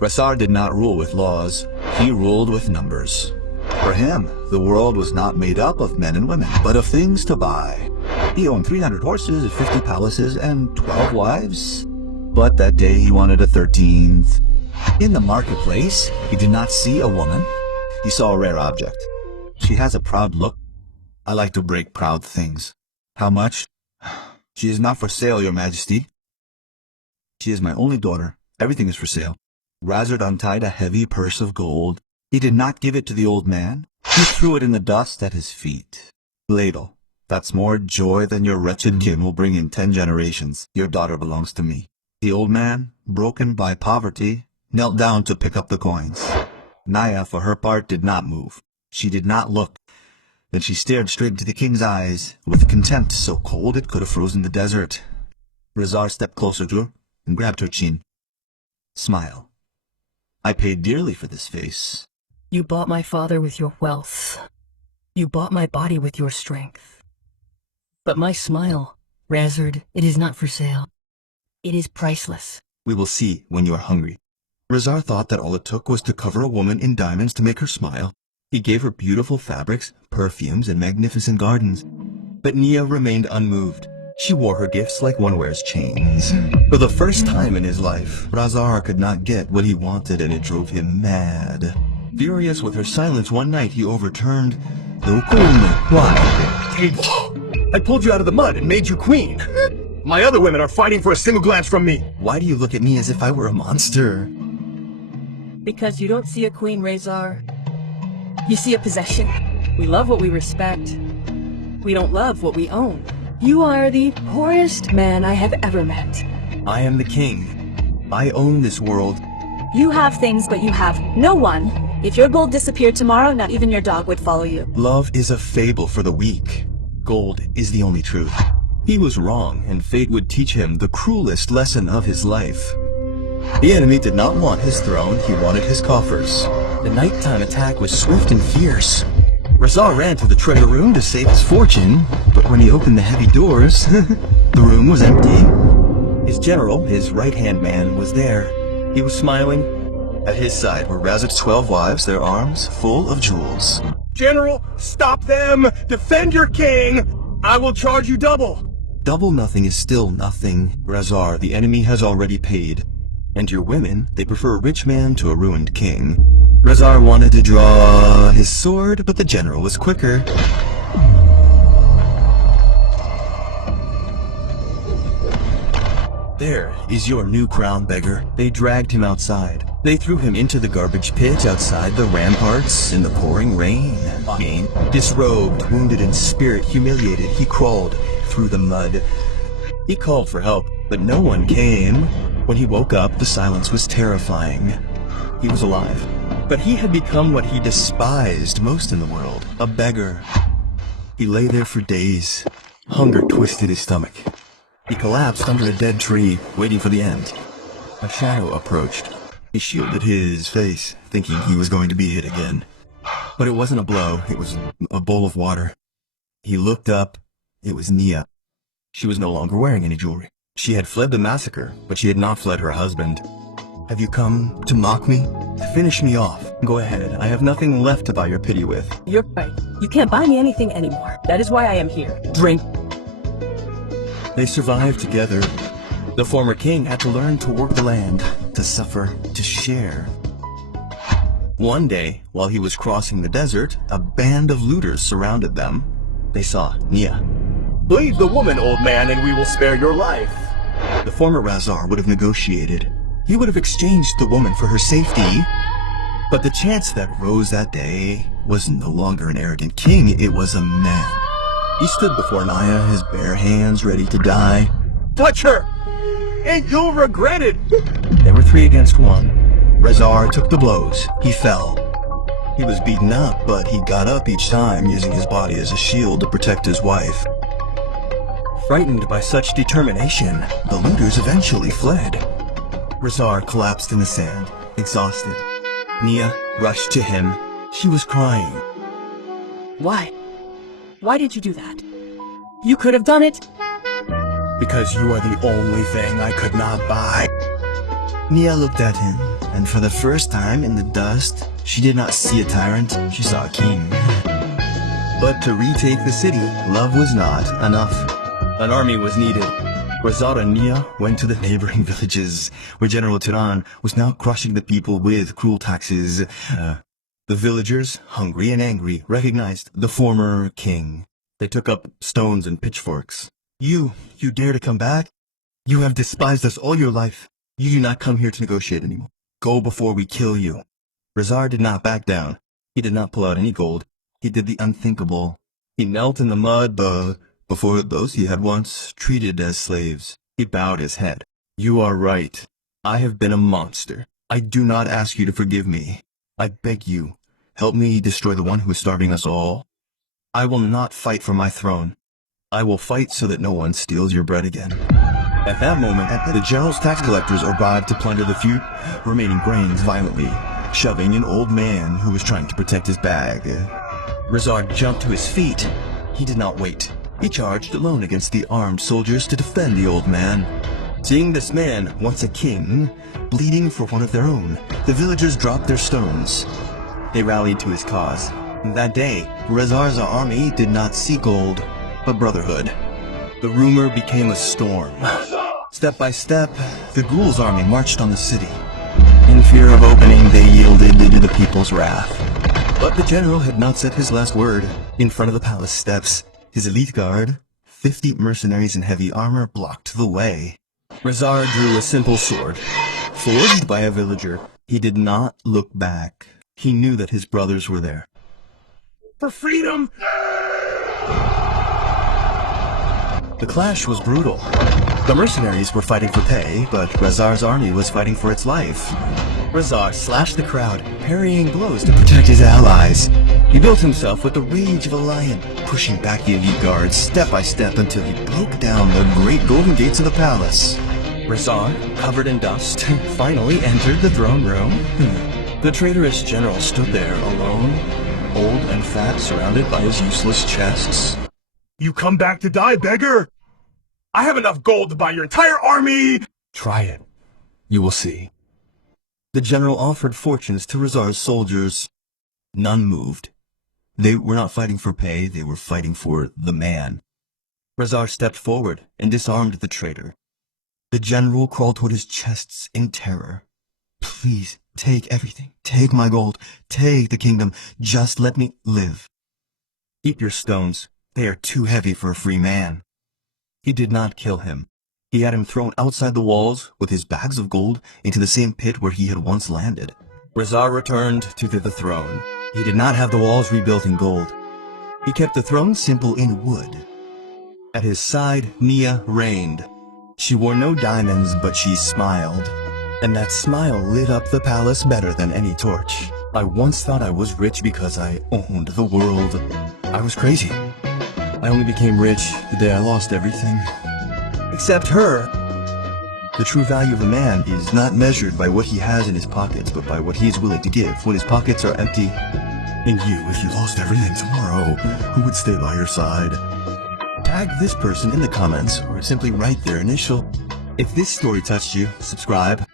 Razar did not rule with laws, he ruled with numbers. For him, the world was not made up of men and women, but of things to buy. He owned 300 horses, 50 palaces, and 12 wives. But that day he wanted a 13th. In the marketplace, he did not see a woman. He saw a rare object. She has a proud look. I like to break proud things. How much? She is not for sale, your majesty. She is my only daughter. Everything is for sale. Razard untied a heavy purse of gold. He did not give it to the old man. He threw it in the dust at his feet. Ladle, that's more joy than your wretched kin will bring in 10 generations. Your daughter belongs to me. The old man, broken by poverty, knelt down to pick up the coins. Naya, for her part, did not move. She did not look. Then she stared straight into the king's eyes, with contempt so cold it could have frozen the desert. Razar stepped closer to her and grabbed her chin. Smile. I paid dearly for this face. You bought my father with your wealth. You bought my body with your strength. But my smile, Razard, it is not for sale. It is priceless. We will see when you are hungry. Razar thought that all it took was to cover a woman in diamonds to make her smile. He gave her beautiful fabrics, perfumes, and magnificent gardens. But Nia remained unmoved. She wore her gifts like one wears chains. For the first time in his life, Razar could not get what he wanted, and it drove him mad. Furious with her silence, one night he overturned the queen. Why? I pulled you out of the mud and made you queen. My other women are fighting for a single glance from me. Why do you look at me as if I were a monster? Because you don't see a queen, Razar. You see a possession. We love what we respect. We don't love what we own. You are the poorest man I have ever met. I am the king. I own this world. You have things, but you have no one. If your gold disappeared tomorrow, not even your dog would follow you. Love is a fable for the weak. Gold is the only truth. He was wrong, and fate would teach him the cruelest lesson of his life. The enemy did not want his throne, he wanted his coffers. The nighttime attack was swift and fierce. Razar ran to the treasure room to save his fortune, but when he opened the heavy doors, the room was empty. His general, his right-hand man, was there. He was smiling. At his side were Razard's 12 wives, their arms full of jewels. General, stop them! Defend your king! I will charge you double! Double nothing is still nothing. Razar, the enemy has already paid. And your women, they prefer a rich man to a ruined king. Razar wanted to draw his sword, but the general was quicker. There is your new crown, beggar. They dragged him outside. They threw him into the garbage pit outside the ramparts in the pouring rain. Disrobed, wounded in spirit, humiliated, he crawled through the mud. He called for help, but no one came. When he woke up, the silence was terrifying. He was alive, but he had become what he despised most in the world, a beggar. He lay there for days. Hunger twisted his stomach. He collapsed under a dead tree, waiting for the end. A shadow approached. He shielded his face, thinking he was going to be hit again. But it wasn't a blow, it was a bowl of water. He looked up. It was Nia. She was no longer wearing any jewelry. She had fled the massacre, but she had not fled her husband. Have you come to mock me? To finish me off? Go ahead, I have nothing left to buy your pity with. You're right. You can't buy me anything anymore. That is why I am here. Drink. They survived together. The former king had to learn to work the land, to suffer, to share. One day, while he was crossing the desert, a band of looters surrounded them. They saw Nia. Leave the woman, old man, and we will spare your life. The former Razar would have negotiated. He would have exchanged the woman for her safety. But the chance that rose that day was no longer an arrogant king, it was a man. He stood before Naya, his bare hands ready to die. Touch her, and you'll regret it. They were 3 against 1. Razar took the blows. He fell. He was beaten up, but he got up each time, using his body as a shield to protect his wife. Frightened by such determination, the looters eventually fled. Razar collapsed in the sand, exhausted. Nia rushed to him. She was crying. Why? Why did you do that? You could have done it. Because you are the only thing I could not buy. Nia looked at him, and for the first time in the dust, she did not see a tyrant, she saw a king. But to retake the city, love was not enough. An army was needed. Razar and Nia went to the neighboring villages, where General Turan was now crushing the people with cruel taxes. The villagers, hungry and angry, recognized the former king. They took up stones and pitchforks. You dare to come back? You have despised us all your life. You do not come here to negotiate anymore. Go before we kill you. Razar did not back down. He did not pull out any gold. He did the unthinkable. He knelt in the mud before those he had once treated as slaves. He bowed his head. You are right. I have been a monster. I do not ask you to forgive me. I beg you, help me destroy the one who is starving us all. I will not fight for my throne. I will fight so that no one steals your bread again. At that moment, the general's tax collectors arrived to plunder the few remaining grains violently, shoving an old man who was trying to protect his bag. Razar jumped to his feet. He did not wait. He charged alone against the armed soldiers to defend the old man. Seeing this man, once a king, bleeding for one of their own, the villagers dropped their stones. They rallied to his cause. That day, Razar's army did not seek gold, but brotherhood. The rumor became a storm. Step by step, the Ghul's army marched on the city. In fear of opening, they yielded to the people's wrath. But the general had not said his last word. In front of the palace steps, his elite guard, 50 mercenaries in heavy armor, blocked the way. Razar drew a simple sword, forged by a villager. He did not look back. He knew that his brothers were there. For freedom! The clash was brutal. The mercenaries were fighting for pay, but Razar's army was fighting for its life. Razar slashed the crowd, parrying blows to protect his allies. He built himself with the rage of a lion, pushing back the elite guards step by step until he broke down the great golden gates of the palace. Razar, covered in dust, finally entered the throne room. The traitorous general stood there alone, old and fat, surrounded by his useless chests. You come back to die, beggar? I have enough gold to buy your entire army! Try it. You will see. The general offered fortunes to Razar's soldiers. None moved. They were not fighting for pay, they were fighting for the man. Razar stepped forward and disarmed the traitor. The general crawled toward his chests in terror. Please, take everything. Take my gold. Take the kingdom. Just let me live. Keep your stones. They are too heavy for a free man. He did not kill him. He had him thrown outside the walls with his bags of gold into the same pit where he had once landed. Razar returned to the throne. He did not have the walls rebuilt in gold. He kept the throne simple in wood. At his side, Nia reigned. She wore no diamonds, but she smiled. And that smile lit up the palace better than any torch. I once thought I was rich because I owned the world. I was crazy. I only became rich the day I lost everything. Except her. The true value of a man is not measured by what he has in his pockets, but by what he is willing to give when his pockets are empty. And you, if you lost everything tomorrow, who would stay by your side? Tag this person in the comments, or simply write their initial. If this story touched you, subscribe,